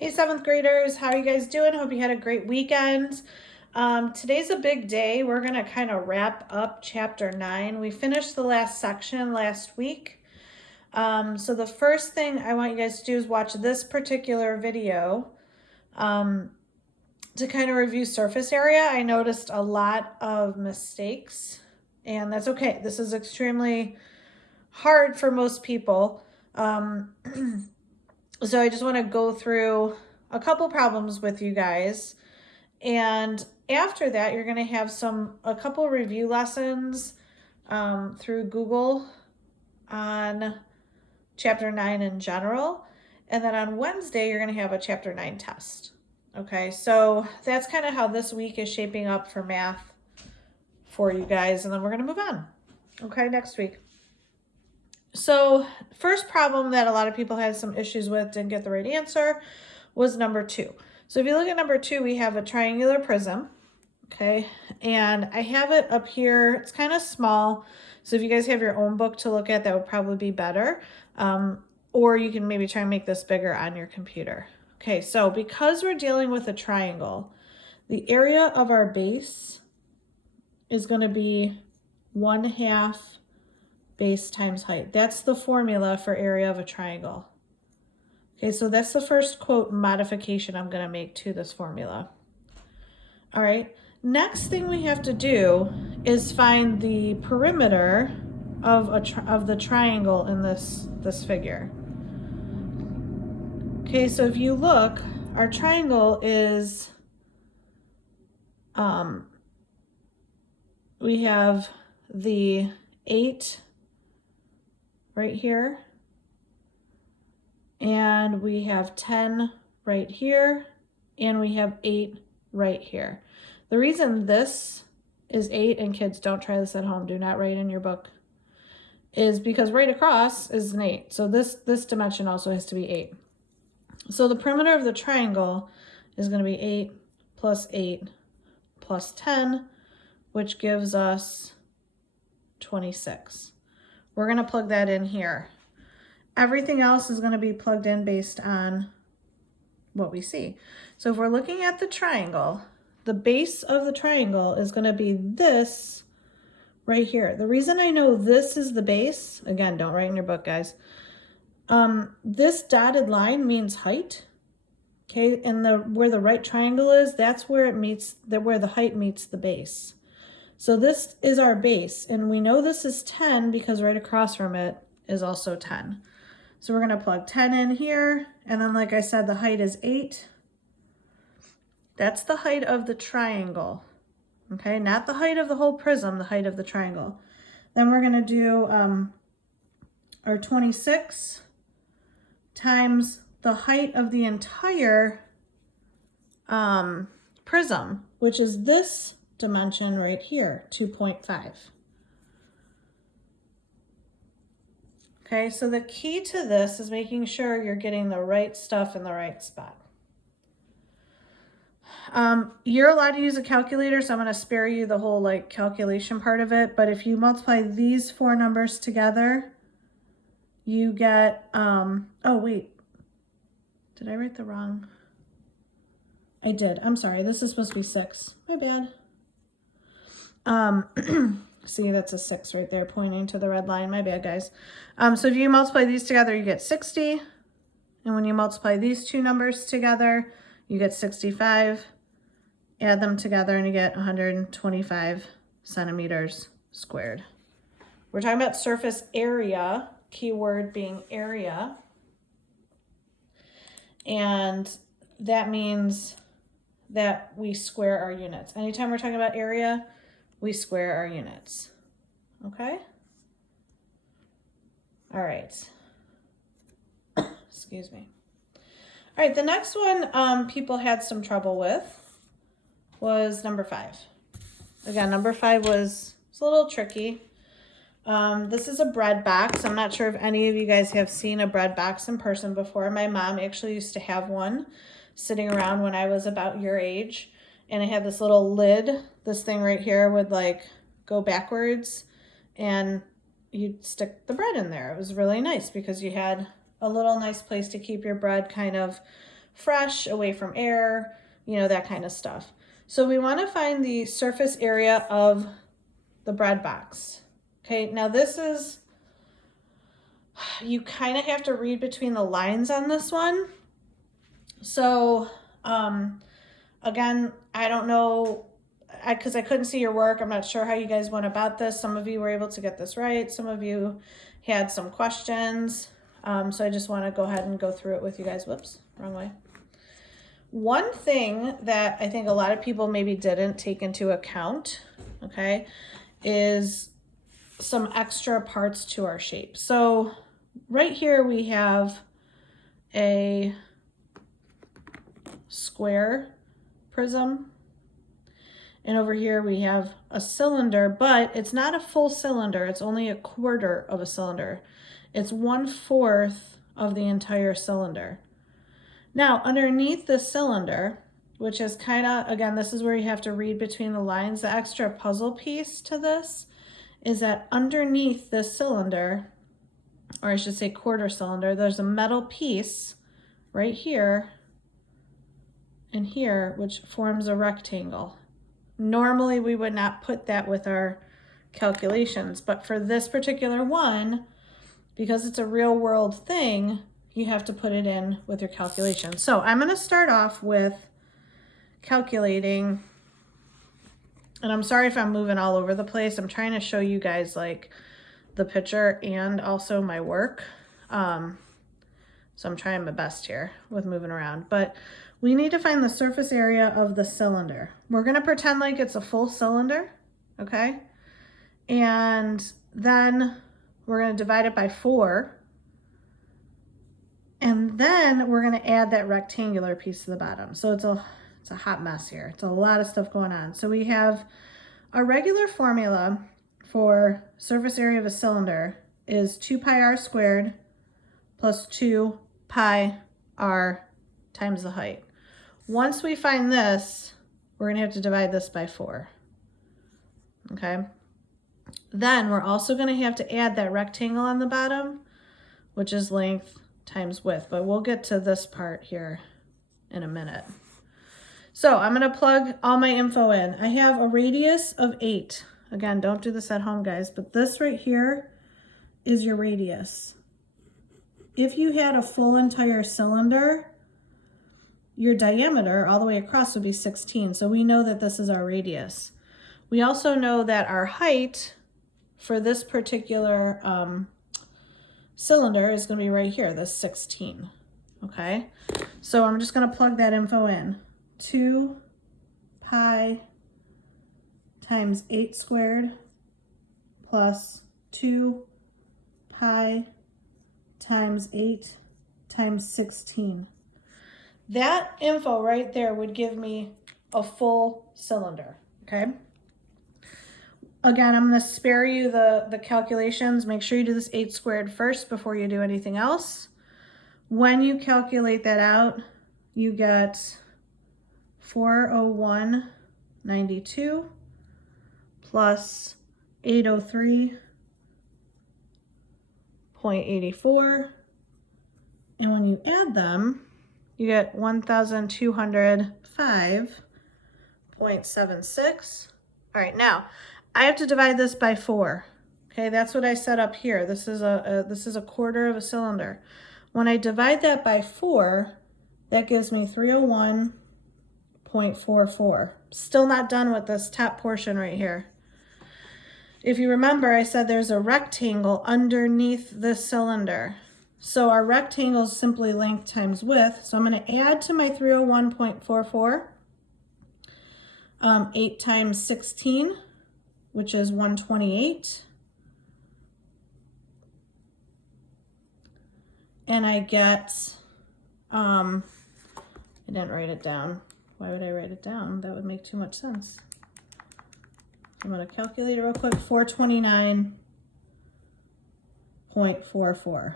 Hey, seventh graders, how are you guys doing? Hope you had a great weekend. Today's a big day. We're going to kind of wrap up chapter 9. We finished the last section last week. So the first thing I want you guys to do is watch this particular video to kind of review surface area. I noticed a lot of mistakes, and that's okay. This is extremely hard for most people. So I just want to go through a couple problems with you guys. And after that, you're going to have a couple review lessons through Google on chapter 9 in general. And then on Wednesday, you're going to have a chapter 9 test. Okay, so that's kind of how this week is shaping up for math for you guys. And then we're going to move on. Okay, next week. So first problem that a lot of people had some issues with, didn't get the right answer, was number 2. So if you look at number 2, we have a triangular prism, okay? And I have it up here. It's kind of small. So if you guys have your own book to look at, that would probably be better. Or you can maybe try and make this bigger on your computer. Okay, so because we're dealing with a triangle, the area of our base is going to be 1/2 base times height. That's the formula for area of a triangle. Okay, so that's the first quote modification I'm going to make to this formula. All right, next thing we have to do is find the perimeter of the triangle in this figure. Okay, so if you look, our triangle is, we have the 8 right here, and we have 10 right here, and we have 8 right here. The reason this is 8, and kids, don't try this at home, do not write in your book, is because right across is an 8. So this dimension also has to be 8. So the perimeter of the triangle is going to be 8 plus 8 plus 10, which gives us 26. We're going to plug that in here. Everything else is going to be plugged in based on what we see. So if we're looking at the triangle, the base of the triangle is going to be this right here. The reason I know this is the base, again, don't write in your book, guys. This dotted line means height. Okay, and where the right triangle is, that's where it meets, where the height meets the base. So this is our base, and we know this is 10 because right across from it is also 10. So we're going to plug 10 in here, and then like I said, the height is 8. That's the height of the triangle, okay? Not the height of the whole prism, the height of the triangle. Then we're going to do our 26 times the height of the entire prism, which is this dimension right here, 2.5. Okay, so the key to this is making sure you're getting the right stuff in the right spot. You're allowed to use a calculator, so I'm going to spare you the whole calculation part of it, but if you multiply these 4 numbers together, you get, oh wait, did I write the wrong? I did, I'm sorry, this is supposed to be 6, my bad. See, that's a 6 right there pointing to the red line. My bad, guys. So if you multiply these together, you get 60. And when you multiply these 2 numbers together, you get 65. Add them together and you get 125 centimeters squared. We're talking about surface area, keyword being area. And that means that we square our units. Anytime we're talking about area, we square our units, okay? All right, excuse me. All right, the next one people had some trouble with was number 5. Again, number 5 was a little tricky. This is a bread box. I'm not sure if any of you guys have seen a bread box in person before. My mom actually used to have one sitting around when I was about your age. And it had this little lid. This thing right here would go backwards and you'd stick the bread in there. It was really nice because you had a little nice place to keep your bread kind of fresh, away from air, you know, that kind of stuff. So we want to find the surface area of the bread box. Okay, now this is, you kind of have to read between the lines on this one. So again, I don't know, because I couldn't see your work. I'm not sure how you guys went about this. Some of you were able to get this right. Some of you had some questions. So I just want to go ahead and go through it with you guys. Whoops, wrong way. One thing that I think a lot of people maybe didn't take into account, okay, is some extra parts to our shape. So right here we have a square prism, and over here we have a cylinder, but it's not a full cylinder. It's only a quarter of a cylinder. It's 1/4 of the entire cylinder. Now, underneath the cylinder, which is kind of, again, this is where you have to read between the lines. The extra puzzle piece to this is that underneath this cylinder, or I should say quarter cylinder, there's a metal piece right here and here, which forms a rectangle. Normally, we would not put that with our calculations, but for this particular one, because it's a real world thing, you have to put it in with your calculation. So I'm going to start off with calculating, and I'm sorry if I'm moving all over the place. I'm trying to show you guys like the picture and also my work. So I'm trying my best here with moving around, but we need to find the surface area of the cylinder. We're going to pretend like it's a full cylinder, okay? And then we're going to divide it by 4. And then we're going to add that rectangular piece to the bottom. So it's a hot mess here. It's a lot of stuff going on. So we have a regular formula for surface area of a cylinder is 2 pi r squared plus 2 pi r times the height. Once we find this, we're going to have to divide this by 4. Okay. Then we're also going to have to add that rectangle on the bottom, which is length times width, but we'll get to this part here in a minute. So I'm going to plug all my info in. I have a radius of 8. Again, don't do this at home, guys, but this right here is your radius. If you had a full entire cylinder, your diameter all the way across would be 16. So we know that this is our radius. We also know that our height for this particular cylinder is going to be right here, this 16. Okay, so I'm just going to plug that info in. 2 pi times 8 squared plus 2 pi times 8 times 16. That info right there would give me a full cylinder, okay? Again, I'm going to spare you the calculations. Make sure you do this 8 squared first before you do anything else. When you calculate that out, you get 401.92 plus 803.84. And when you add them, you get 1,205.76. All right, now I have to divide this by 4. Okay, that's what I set up here. This is a quarter of a cylinder. When I divide that by 4, that gives me 301.44. Still not done with this top portion right here. If you remember, I said there's a rectangle underneath this cylinder. So our rectangle is simply length times width. So I'm going to add to my 301.44, 8 times 16, which is 128. And I get, I didn't write it down. Why would I write it down? That would make too much sense. I'm going to calculate it real quick. 429.44.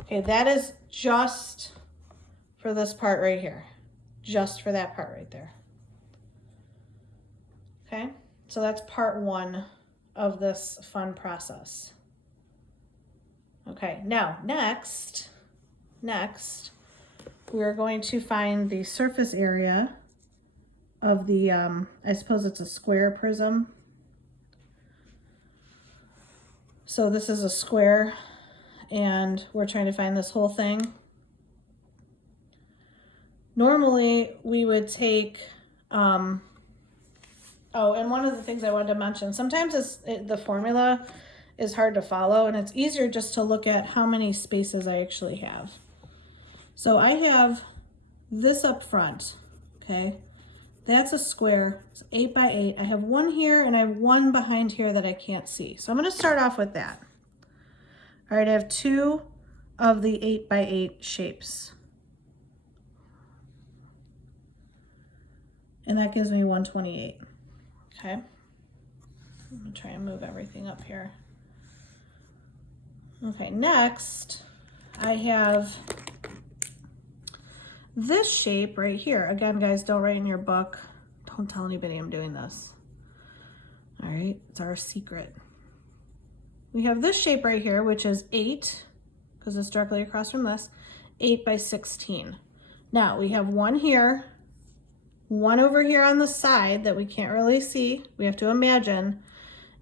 Okay, that is just for this part right here. Just for that part right there. Okay, so that's part 1 of this fun process. Okay, now next, we're going to find the surface area of the, I suppose it's a square prism. So this is a square, and we're trying to find this whole thing. Normally, we would take, oh, and one of the things I wanted to mention, sometimes the formula is hard to follow, and it's easier just to look at how many spaces I actually have. So I have this up front, okay? That's a square, it's 8 by 8. I have one here and I have one behind here that I can't see. So I'm gonna start off with that. All right, I have 2 of the 8 by 8 shapes. And that gives me 128, okay? I'm gonna try and move everything up here. Okay, next I have this shape right here. Again, guys, don't write in your book. Don't tell anybody I'm doing this. All right, it's our secret. We have this shape right here, which is 8, because it's directly across from this, 8 by 16. Now, we have one here, one over here on the side that we can't really see. We have to imagine.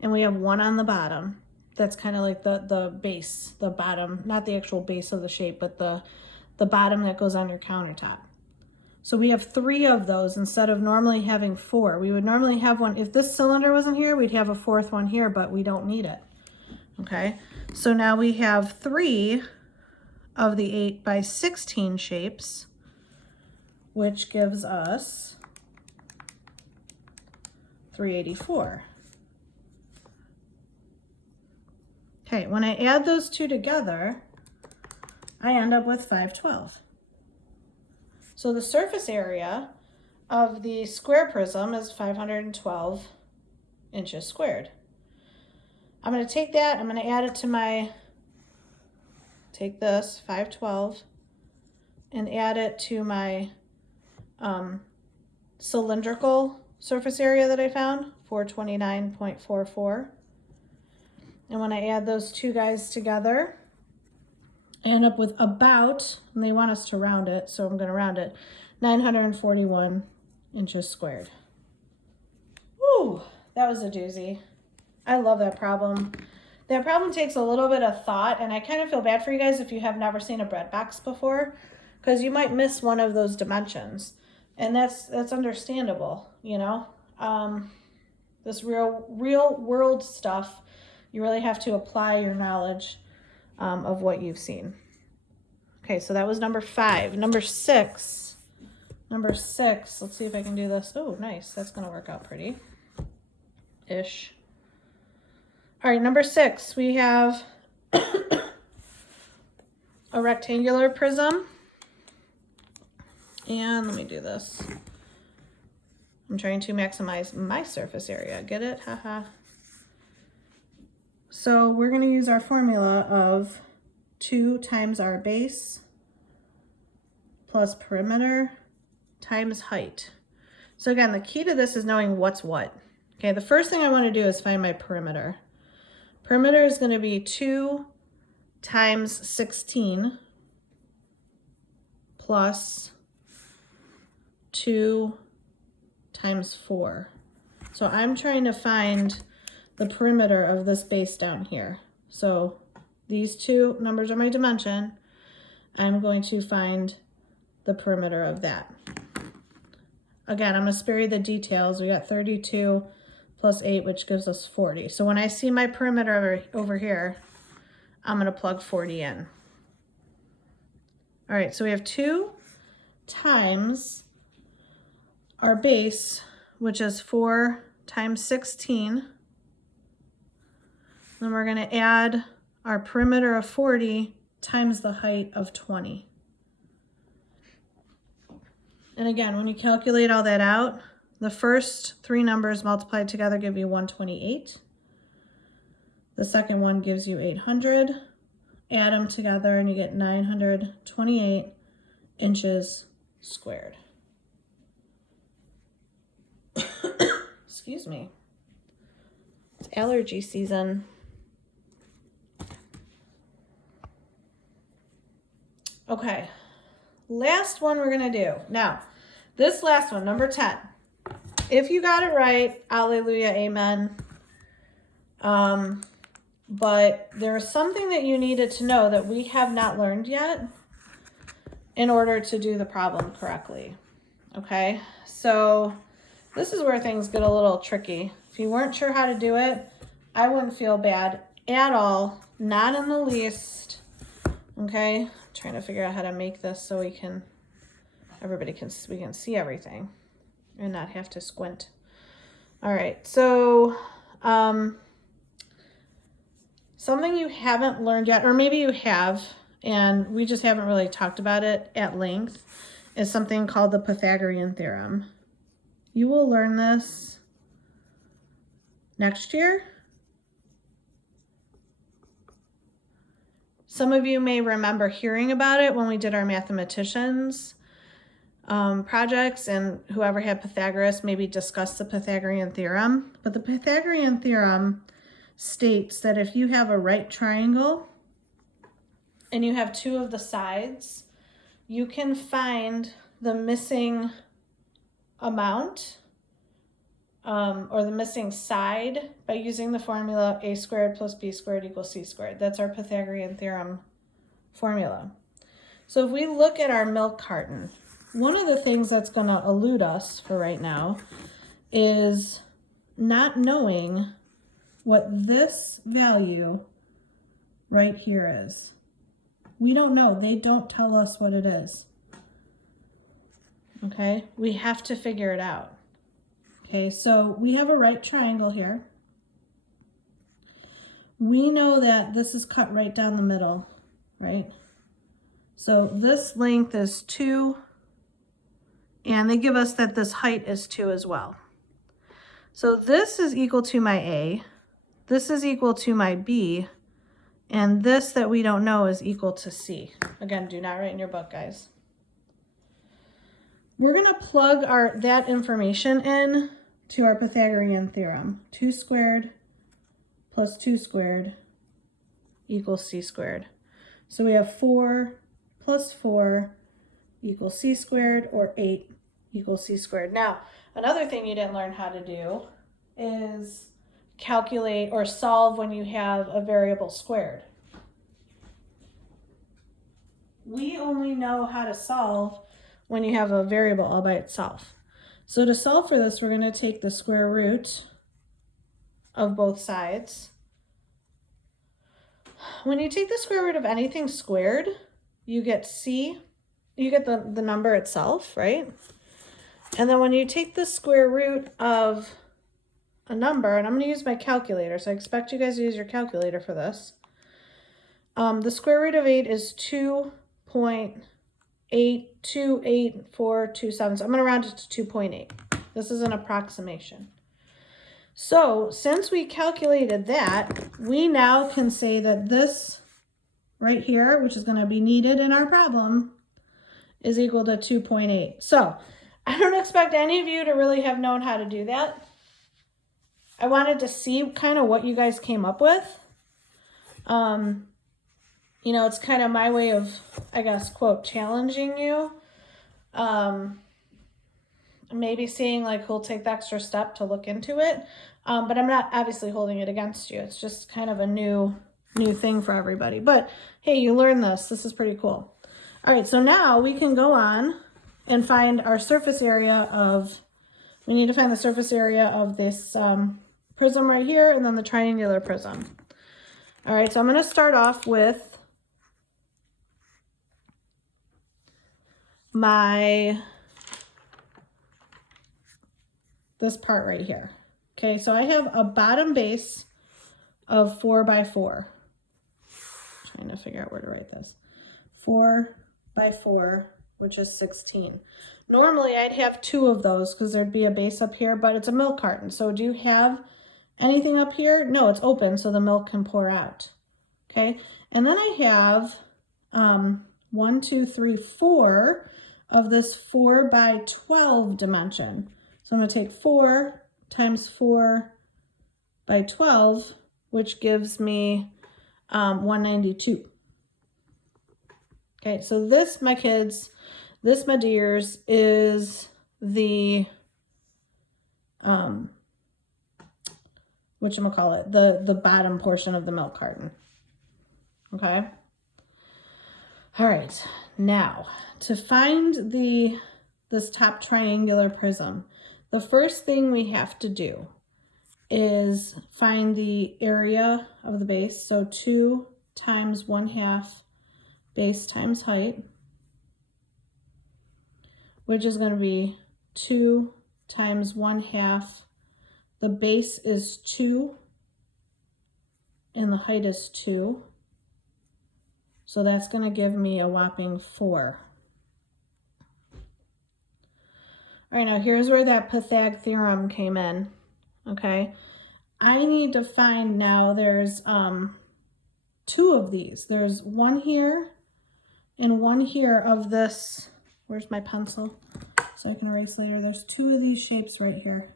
And we have one on the bottom. That's kind of like the base, the bottom, not the actual base of the shape, but the bottom that goes on your countertop. So we have 3 of those instead of normally having 4. We would normally have one, if this cylinder wasn't here, we'd have a 4th one here, but we don't need it. Okay, so now we have 3 of the 8 by 16 shapes, which gives us 384. Okay, when I add those two together, I end up with 512. So the surface area of the square prism is 512 inches squared. I'm going to take that, I'm going to add it to my, take this, 512, and add it to my cylindrical surface area that I found, 429.44. And when I add those two guys together, I end up with about, and they want us to round it, so I'm going to round it, 941 inches squared. Woo, that was a doozy. I love that problem. That problem takes a little bit of thought, and I kind of feel bad for you guys if you have never seen a bread box before, because you might miss one of those dimensions, and that's understandable, you know. This real world stuff, you really have to apply your knowledge of what you've seen. Okay, so that was number 5. Number 6, let's see if I can do this. Oh, nice, that's gonna work out pretty-ish. All right, number 6, we have a rectangular prism. And let me do this. I'm trying to maximize my surface area. Get it? Haha. So we're going to use our formula of 2 times our base plus perimeter times height. So again, the key to this is knowing what's what. Okay, the first thing I want to do is find my perimeter. Perimeter is going to be 2 times 16 plus 2 times 4. So I'm trying to find the perimeter of this base down here. So these two numbers are my dimension. I'm going to find the perimeter of that. Again, I'm going to spare you the details. We got 32 plus 8, which gives us 40. So when I see my perimeter over here, I'm going to plug 40 in. All right, so we have 2 times our base, which is 4 times 16. Then we're going to add our perimeter of 40 times the height of 20. And again, when you calculate all that out, the first 3 numbers multiplied together give you 128. The second one gives you 800. Add them together and you get 928 inches squared. Excuse me. It's allergy season. Okay, last one we're going to do. Now, this last one, number 10. If you got it right, hallelujah, amen. But there's something that you needed to know that we have not learned yet in order to do the problem correctly. Okay, so this is where things get a little tricky. If you weren't sure how to do it, I wouldn't feel bad at all, not in the least. Okay, I'm trying to figure out how to make this so we can see everything and not have to squint. All right, so something you haven't learned yet, or maybe you have, and we just haven't really talked about it at length, is something called the Pythagorean theorem. You will learn this next year. Some of you may remember hearing about it when we did our mathematicians projects, and whoever had Pythagoras maybe discussed the Pythagorean theorem. But the Pythagorean theorem states that if you have a right triangle and you have two of the sides, you can find the missing amount or the missing side by using the formula a squared plus b squared equals c squared. That's our Pythagorean theorem formula. So if we look at our milk carton, one of the things that's going to elude us for right now is not knowing what this value right here is. We don't know. They don't tell us what it is. Okay, we have to figure it out. Okay, so we have a right triangle here. We know that this is cut right down the middle, right? So this length is 2, and they give us that this height is 2 as well. So this is equal to my A, this is equal to my B, and this that we don't know is equal to C. Again, do not write in your book, guys. We're going to plug that information in to our Pythagorean theorem. 2 squared plus 2 squared equals c squared. So we have 4 plus 4 equals c squared, or 8 equals c squared. Now, another thing you didn't learn how to do is calculate or solve when you have a variable squared. We only know how to solve when you have a variable all by itself. So to solve for this, we're going to take the square root of both sides. When you take the square root of anything squared, you get c, you get the number itself, right? And then when you take the square root of a number, and I'm going to use my calculator, so I expect you guys to use your calculator for this. The square root of 8 is 2.828427. So I'm going to round it to 2.8. This is an approximation. So since we calculated that, we now can say that this right here, which is going to be needed in our problem, is equal to 2.8. So I don't expect any of you to really have known how to do that. I wanted to see kind of what you guys came up with. You know, it's kind of my way of, I guess, quote, challenging you. Maybe seeing like who'll take the extra step to look into it. But I'm not obviously holding it against you. It's just kind of a new thing for everybody. But hey, you learned this. This is pretty cool. All right, so now we can go on and find our surface area of, we need to find the surface area of this prism right here, and then the triangular prism. All right, so I'm going to start off with this part right here. Okay, so I have a bottom base of 4 by 4. Trying to figure out where to write this. 4 by 4, which is 16. Normally I'd have 2 of those because there'd be a base up here, but it's a milk carton. So do you have anything up here? No, it's open so the milk can pour out. Okay, and then I have 1, 2, 3, 4 of this 4 by 12 dimension. So I'm going to take 4 times 4 by 12, which gives me 192. Okay, so this, my kids, this, my dears, is the, whatchamacallit, the bottom portion of the milk carton. Okay. All right, now to find this top triangular prism, the first thing we have to do is find the area of the base. So 2 times 1/2 base times height, which is going to be 2 times 1/2. The base is 2 and the height is 2. So that's going to give me a whopping 4. All right, now here's where that Pythag theorem came in. Okay, I need to find now, there's 2 of these. There's one here and one here of this. Where's my pencil so I can erase later? There's 2 of these shapes right here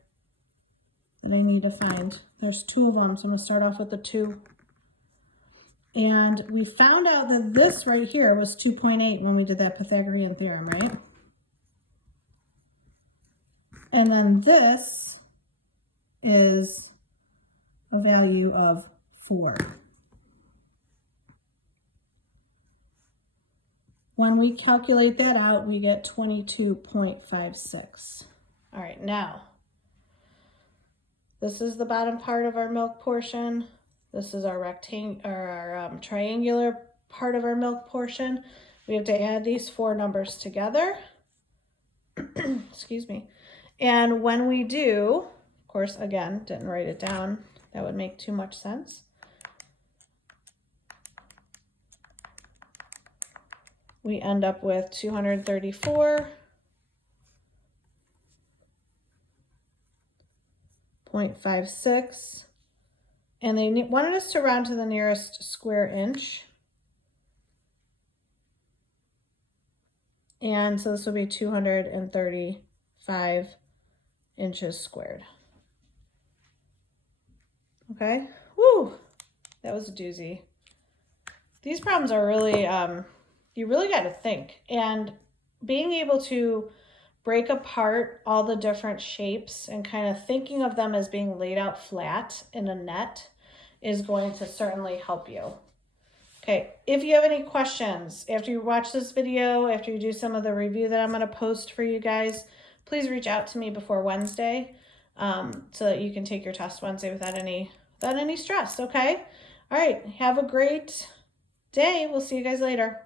that I need to find. There's 2 of them, so I'm going to start off with the 2. And we found out that this right here was 2.8 when we did that Pythagorean theorem, right? And then this is a value of 4. When we calculate that out, we get 22.56. All right, now, this is the bottom part of our milk portion. This is our triangular part of our milk portion. We have to add these 4 numbers together. Excuse me. And when we do, of course, again, didn't write it down. That would make too much sense. We end up with 234.56. And they wanted us to round to the nearest square inch. And so this will be 235 inches squared. Okay, woo, that was a doozy. These problems are really, you really got to think. And being able to break apart all the different shapes and kind of thinking of them as being laid out flat in a net is going to certainly help you. Okay, if you have any questions after you watch this video, after you do some of the review that I'm going to post for you guys, please reach out to me before Wednesday so that you can take your test Wednesday without any stress, okay? All right, have a great day. We'll see you guys later.